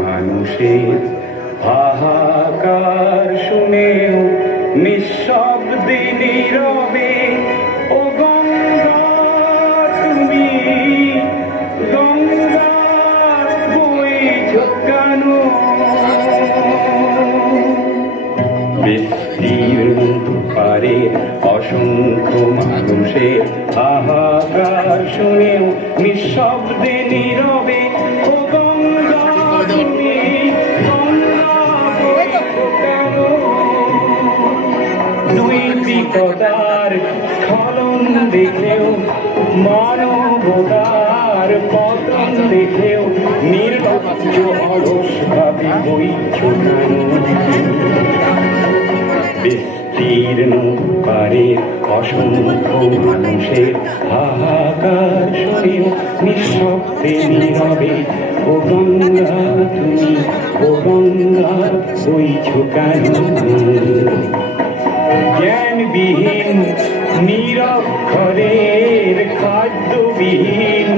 মানুষের হাহাকার শুনেও নিঃশব্দে নীরবে, ও তুমি গঙ্গা বইছ কেন বিস্তীর্ণ পারে অসংখ্য মানুষের হাহাকার শুনেও নিঃশব্দে নীরবে, ও নৈতিকতার স্খলন দেখেও, মানবতার পতন দেখেও, নির্লজ্জ অলস ভাবে বইছ বিস্তীর্ণ পারে অসংখ্য মানুষের হাহাকার শুনেও নিঃশব্দে নীরবে, ও গঙ্গা তুমি ও গঙ্গা বইছ কেন জ্ঞানবিহীন নিরক্ষরের খাদ্যবিহীন,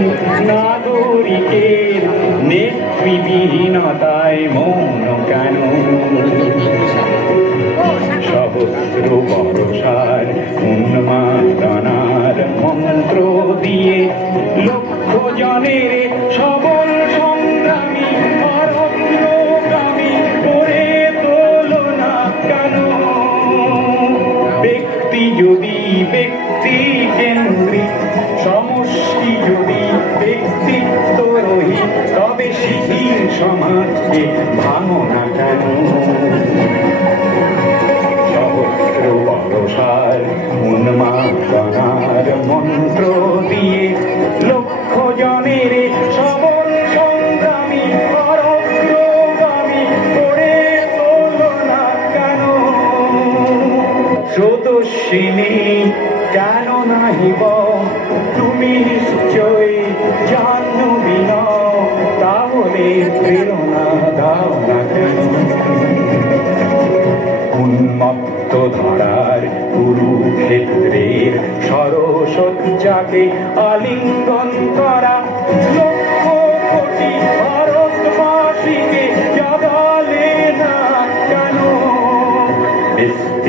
নাগরিকের নেতৃবিহীনতায় মৌন কেন? সহস্র বরসার উন্মাদনার মন্ত্র দিয়ে লক্ষ জনের সবল যদি ব্যক্তি কেন্দ্রিক, সমষ্টি যদি ব্যক্তিত্ব রহি, তবে শিথিল সমাজকে ভাঙো না কেন? সহস্র বরসার উন্মাদনার মন্ত্র দিয়ে স্রোতস্বিনী কেন নাহিব? তুমি নিশ্চয় জাহ্নবী নও তাহলে প্রেরণা দাও না কেন? উন্মত্ত ধরার কুরুক্ষেত্রের সরসজ্জাকে আলিঙ্গন করা লক্ষ কোটি ভারতবাসীকে